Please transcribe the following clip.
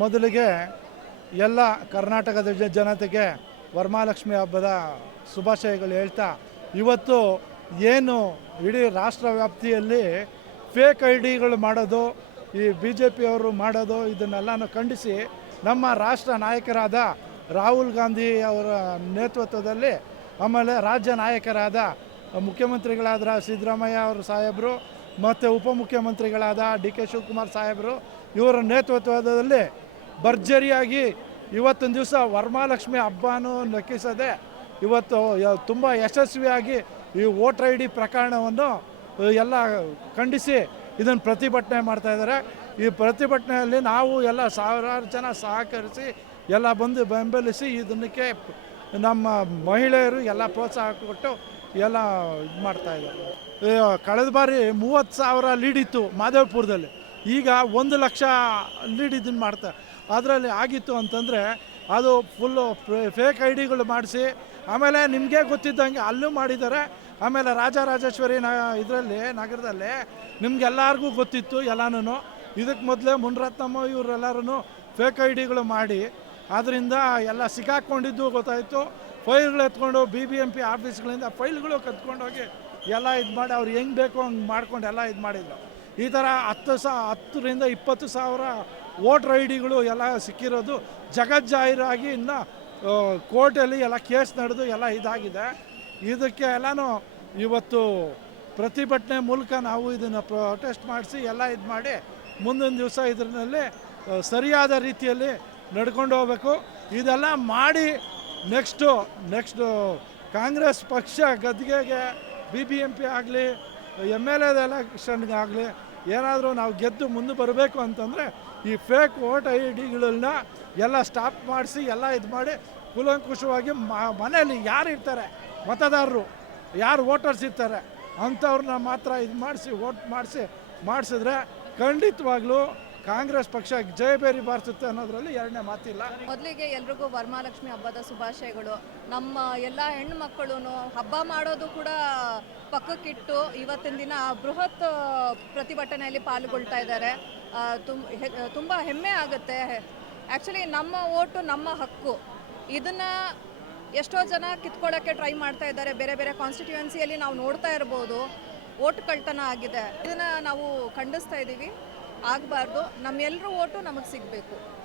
ಮೊದಲಿಗೆ ಎಲ್ಲ ಕರ್ನಾಟಕದ ಜನತೆಗೆ ವರಮಹಾಲಕ್ಷ್ಮಿ ಹಬ್ಬದ ಶುಭಾಶಯಗಳು ಹೇಳ್ತಾ, ಇವತ್ತು ಏನು ಇಡೀ ರಾಷ್ಟ್ರ ವ್ಯಾಪ್ತಿಯಲ್ಲಿ ಫೇಕ್ ಐ ಡಿಗಳು ಮಾಡೋದು, ಈ ಬಿ ಜೆ ಪಿಯವರು ಮಾಡೋದು, ಇದನ್ನೆಲ್ಲನೂ ಖಂಡಿಸಿ ನಮ್ಮ ರಾಷ್ಟ್ರ ನಾಯಕರಾದ ರಾಹುಲ್ ಗಾಂಧಿ ಅವರ ನೇತೃತ್ವದಲ್ಲಿ ಆಮೇಲೆ ರಾಜ್ಯ ನಾಯಕರಾದ ಮುಖ್ಯಮಂತ್ರಿಗಳಾದ ಸಿದ್ದರಾಮಯ್ಯ ಅವರು ಸಾಹೇಬರು, ಮತ್ತು ಉಪಮುಖ್ಯಮಂತ್ರಿಗಳಾದ ಡಿ ಕೆ ಶಿವಕುಮಾರ್ ಸಾಹೇಬರು, ಇವರ ನೇತೃತ್ವದಲ್ಲಿ ಭರ್ಜರಿಯಾಗಿ ಇವತ್ತೊಂದು ದಿವಸ ವರಮಹಾಲಕ್ಷ್ಮಿ ಹಬ್ಬನೂ ಲೆಕ್ಕಿಸದೆ ಇವತ್ತು ತುಂಬ ಯಶಸ್ವಿಯಾಗಿ ಈ ವೋಟರ್ ಐ ಡಿ ಪ್ರಕರಣವನ್ನು ಎಲ್ಲ ಖಂಡಿಸಿ ಇದನ್ನು ಪ್ರತಿಭಟನೆ ಮಾಡ್ತಾಯಿದ್ದಾರೆ ಈ ಪ್ರತಿಭಟನೆಯಲ್ಲಿ ನಾವು ಎಲ್ಲ ಸಾವಿರಾರು ಜನ ಸಹಕರಿಸಿ, ಎಲ್ಲ ಬಂದು ಬೆಂಬಲಿಸಿ ಇದನ್ನಕ್ಕೆ ನಮ್ಮ ಮಹಿಳೆಯರು ಎಲ್ಲ ಪ್ರೋತ್ಸಾಹ ಕೊಟ್ಟು ಎಲ್ಲ ಇದು ಮಾಡ್ತಾ ಇದ್ದಾರೆ. ಈ ಕಳೆದ ಬಾರಿ ಮೂವತ್ತು ಸಾವಿರ ಲೀಡ್ ಇತ್ತು ಮಾದೇವಪುರದಲ್ಲಿ. ಈಗ ಒಂದು ಲಕ್ಷ ಲೀಡ್ ಇದನ್ನು ಮಾಡ್ತಾರೆ ಅದರಲ್ಲಿ ಆಗಿತ್ತು ಅಂತಂದರೆ ಅದು ಫುಲ್ಲು ಫೇಕ್ ಐ ಡಿಗಳು ಮಾಡಿಸಿ, ಆಮೇಲೆ ನಿಮಗೆ ಗೊತ್ತಿದ್ದಂಗೆ ಅಲ್ಲೂ ಮಾಡಿದ್ದಾರೆ. ಆಮೇಲೆ ರಾಜರಾಜೇಶ್ವರಿ ನ ಇದರಲ್ಲಿ, ನಗರದಲ್ಲಿ ನಿಮ್ಗೆಲ್ಲರಿಗೂ ಗೊತ್ತಿತ್ತು ಎಲ್ಲನೂ ಇದಕ್ಕೆ ಮೊದಲೇ ಮುನ್ರತ್ನಮ್ಮ ಇವರೆಲ್ಲರೂ ಫೇಕ್ ಐ ಡಿಗಳು ಮಾಡಿ ಅದರಿಂದ ಎಲ್ಲ ಸಿಕ್ಕಾಕ್ಕೊಂಡಿದ್ದು ಗೊತ್ತಾಯಿತು. ಫೈಲ್ಗಳು ಎತ್ಕೊಂಡು ಬಿ ಬಿ ಎಂ ಪಿ ಆಫೀಸ್ಗಳಿಂದ ಫೈಲ್ಗಳು ಕತ್ಕೊಂಡೋಗಿ ಎಲ್ಲ ಇದು ಮಾಡಿ, ಅವ್ರು ಹೆಂಗೆ ಬೇಕೋ ಹಂಗೆ ಮಾಡ್ಕೊಂಡು ಎಲ್ಲ ಇದು ಮಾಡಿದ್ರು. ಈ ಥರ ಹತ್ತು ಸಾ ಹತ್ತರಿಂದ ಇಪ್ಪತ್ತು ಸಾವಿರ ವೋಟ್ರ್ ಐ ಡಿಗಳು ಎಲ್ಲ ಸಿಕ್ಕಿರೋದು ಜಗಜ್ಜಾಹೀರಾಗಿ ಇನ್ನು ಕೋರ್ಟಲ್ಲಿ ಎಲ್ಲ ಕೇಸ್ ನಡೆದು ಎಲ್ಲ ಇದಾಗಿದೆ. ಇದಕ್ಕೆ ಎಲ್ಲನೂ ಇವತ್ತು ಪ್ರತಿಭಟನೆ ಮೂಲಕ ನಾವು ಇದನ್ನು ಪ್ರೊಟೆಸ್ಟ್ ಮಾಡಿಸಿ ಎಲ್ಲ ಇದು ಮಾಡಿ ಮುಂದಿನ ದಿವಸ ಇದರಲ್ಲಿ ಸರಿಯಾದ ರೀತಿಯಲ್ಲಿ ನಡ್ಕೊಂಡು ಹೋಗ್ಬೇಕು. ಇದೆಲ್ಲ ಮಾಡಿ ನೆಕ್ಸ್ಟು ನೆಕ್ಸ್ಟು ಕಾಂಗ್ರೆಸ್ ಪಕ್ಷ ಗದ್ದಿಗೆಗೆ ಬಿ ಬಿ ಎಂ ಪಿ ಆಗಲಿ ಎಂ ಎಲ್ ಎದ ಎಲೆಕ್ಷನ್ಗೆ ಆಗಲಿ ಏನಾದರೂ ನಾವು ಗೆದ್ದು ಮುಂದೆ ಬರಬೇಕು ಅಂತಂದರೆ ಈ ಫೇಕ್ ವೋಟ್ ಐ ಡಿಗಳನ್ನ ಎಲ್ಲ ಸ್ಟಾಪ್ ಮಾಡಿಸಿ, ಎಲ್ಲ ಇದು ಮಾಡಿ ಕುಲಂಕುಷವಾಗಿ ಮನೆಯಲ್ಲಿ ಯಾರು ಇರ್ತಾರೆ? ಮತದಾರರು. ಯಾರು ವೋಟರ್ಸ್ ಇರ್ತಾರೆ? ಅಂಥವ್ರನ್ನ ಮಾತ್ರ ಇದು ಮಾಡಿಸಿ ವೋಟ್ ಮಾಡಿಸಿ, ಮಾಡಿಸಿದ್ರೆ ಖಂಡಿತವಾಗ್ಲೂ ಕಾಂಗ್ರೆಸ್ ಪಕ್ಷ ಜಯಬೇರಿ ಬಾರಿಸುತ್ತೆ ಅನ್ನೋದ್ರಲ್ಲಿ ಎರಡನೇ ಮಾತಿಲ್ಲ. ಮೊದಲಿಗೆ ಎಲ್ರಿಗೂ ವರಮಹಾಲಕ್ಷ್ಮಿ ಹಬ್ಬದ ಶುಭಾಶಯಗಳು. ನಮ್ಮ ಎಲ್ಲ ಹೆಣ್ಣು ಮಕ್ಕಳು ಹಬ್ಬ ಮಾಡೋದು ಕೂಡ ಪಕ್ಕಕ್ಕಿಟ್ಟು ಇವತ್ತಿನ ದಿನ ಬೃಹತ್ ಪ್ರತಿಭಟನೆಯಲ್ಲಿ ಪಾಲ್ಗೊಳ್ತಾ ಇದ್ದಾರೆ. ತುಂಬ ಹೆಮ್ಮೆ ಆಗುತ್ತೆ. ಆ್ಯಕ್ಚುಲಿ ನಮ್ಮ ಓಟು ನಮ್ಮ ಹಕ್ಕು. ಇದನ್ನು ಎಷ್ಟೋ ಜನ ಕಿತ್ಕೊಳ್ಳೋಕ್ಕೆ ಟ್ರೈ ಮಾಡ್ತಾ ಇದ್ದಾರೆ. ಬೇರೆ ಬೇರೆ ಕಾನ್ಸ್ಟಿಟ್ಯೂಯನ್ಸಿಯಲ್ಲಿ ನಾವು ನೋಡ್ತಾ ಇರ್ಬೋದು. ಓಟ್ ಕಳ್ತನ ಆಗಿದೆ. ಇದನ್ನು ನಾವು ಖಂಡಿಸ್ತಾ ಇದ್ದೀವಿ. ಆಗಬಾರ್ದು. ನಮ್ಮೆಲ್ಲರೂ ಓಟು ನಮಗೆ ಸಿಗಬೇಕು.